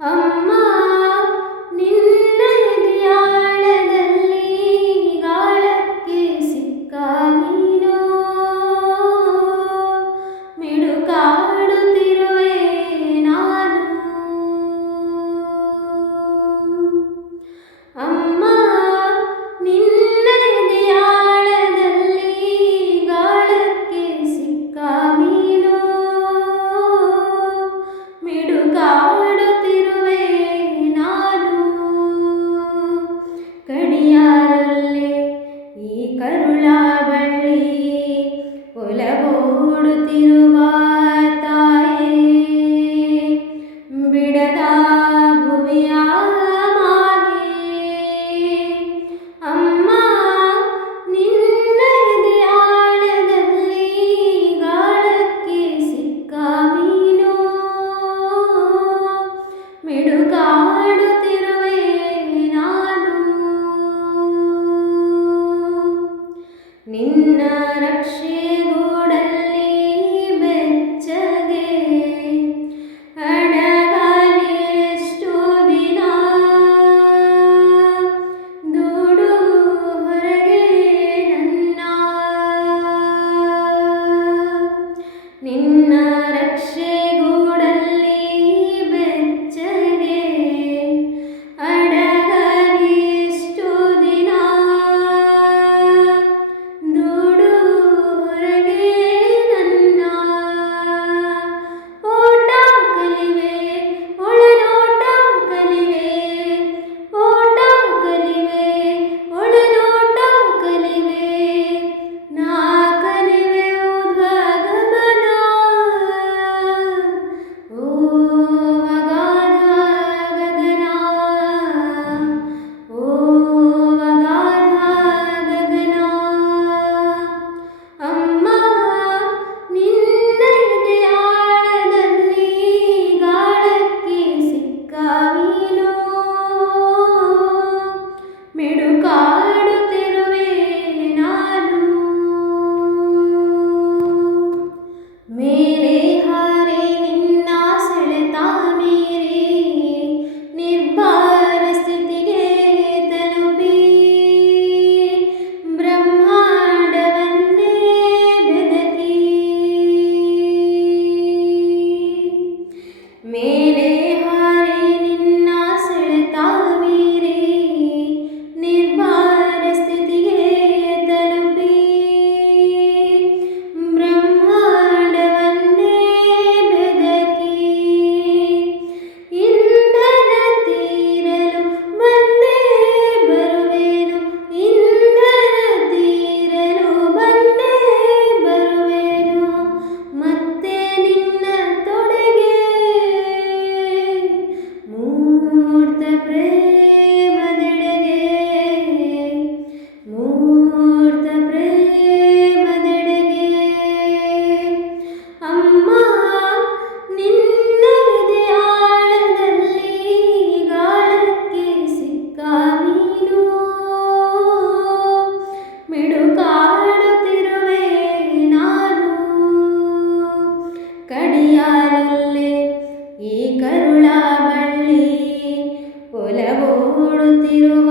ಅಮ್ಮ ನಿನ್ನ ಎದೆಯಾಳದಲ್ಲಿ ಗಾಳಕ್ಕೆ ಸಿಕ್ಕ ಮೀನೋ ಮಿಡುಕಾಡುತ್ತಿರುವೆ ನಾನು. ಅಮ್ಮ ನಿನ್ನ ಎದೆಯಾಳದಲ್ಲಿ ಗಾಳಕ್ಕೆ ಸಿಕ್ಕ ಮೀನೋ ಮಿಡುಕಾಡುತ್ತಿರುವೆ ನಾನು. ಕಡಿಯಾರಲ್ಲೇ ಈ ಕರುಳ ಬಳ್ಳಿ ಒಲವೋಡುತ್ತಿರುವ ತಾಯೇ, ಬಿಡದ ಭುವಿಯ ಮಾಗೆ. ಅಮ್ಮ ನಿನ್ನ ಎದೆಯಾಳದಲ್ಲಿ ಗಾಳಕ್ಕೆ ಸಿಕ್ಕ ಮೀನೋ ಮಿಡುಕಾಡುತ್ತಿರುವೆ ನಾನು. ನಿನ್ನ ರಕ್ಷೆಗೂಡಲ್ಲಿ ಬೆಚ್ಚಗೆ ಅಡಗಲಿ ಎಷ್ಟು ದಿನ, ದೂಡು ಹೊರಗೆ ನನ್ನ. ನಿನ್ನ ರಕ್ಷೆಗೂಡಲ್ಲಿ ಬೆಚ್ಚಗೆ ಅಡಗಲಿ ಎಷ್ಟು ದಿನ, ದೂಡು ಹೊರಗೆ ನನ್ನ. ಓಟ ಕಲಿವೆ ಒಳನೋಟ ಕಲಿವೆ, ಓಟ ಕಲಿವೆ ಒಳನೋಟ ಕಲಿವೆ, ನಾ ಕಲಿವೆ ಊರ್ಧ್ವಗಮನ. ಓ ಅಗಾಧ ಗಗನ, ಓ ಅಗಾಧ ಗಗನ. ಅಮ್ಮ ನಿನ್ನ ಎದೆಯಾಳದಲ್ಲಿ ಗಾಳಕ್ಕೆ ಸಿಕ್ಕ ಮೀನೋ ಮಿಡುಕಾಡುತ್ತಿರುವೆ ನಾನು. ಮೇಲೆ ಹಾರಿ ನಿನ್ನ ಸೆಳೆತ ಮೀರಿ ನಿರ್ಭರ ಸ್ಥಿತಿಗೆ ತಲುಪಿ ಬ್ರಹ್ಮಾಂಡವನ್ನೇ ಬೆದಕಿ. ಮೇಲೆ ಹಾರಿ ನಿನ್ನ ಸೆಳೆತ ಮೀರಿ ನಿರ್ಭರ ಸ್ಥಿತಿಗೆ ತಲುಪಿ ಬ್ರಹ್ಮಾಂಡವನ್ನೇ ಬೆದಕಿ. ಇಂಧನ ತೀರಲು ಬಂದೇ ಬರುವೆನು, ಇಂಧನ ತೀರಲು ಬಂದೇ ಬರುವೆನು, ಮತ್ತೆ ನಿನ್ನ ತೊಡೆಗೆ ಮೂರ್ತ ಪ್ರೇಮದೆಡೆಗೆ, ಮೂರ್ತ ಪ್ರೇಮದೆಡೆಗೆ. ಅಮ್ಮ ನಿನ್ನ ಎದೆಯಾಳದಲ್ಲಿ ಗಾಳಕ್ಕೆ ಸಿಕ್ಕ ಮೀನೋ ಮಿಡುಕಾಡುತ್ತಿರುವೆ ನಾನು. ಕಡಿಯಾರಲ್ಲೇ ಈ ಕರುಳ ಬಳ್ಳಿ ಒಲವೋಡುತ್ತಿರುವ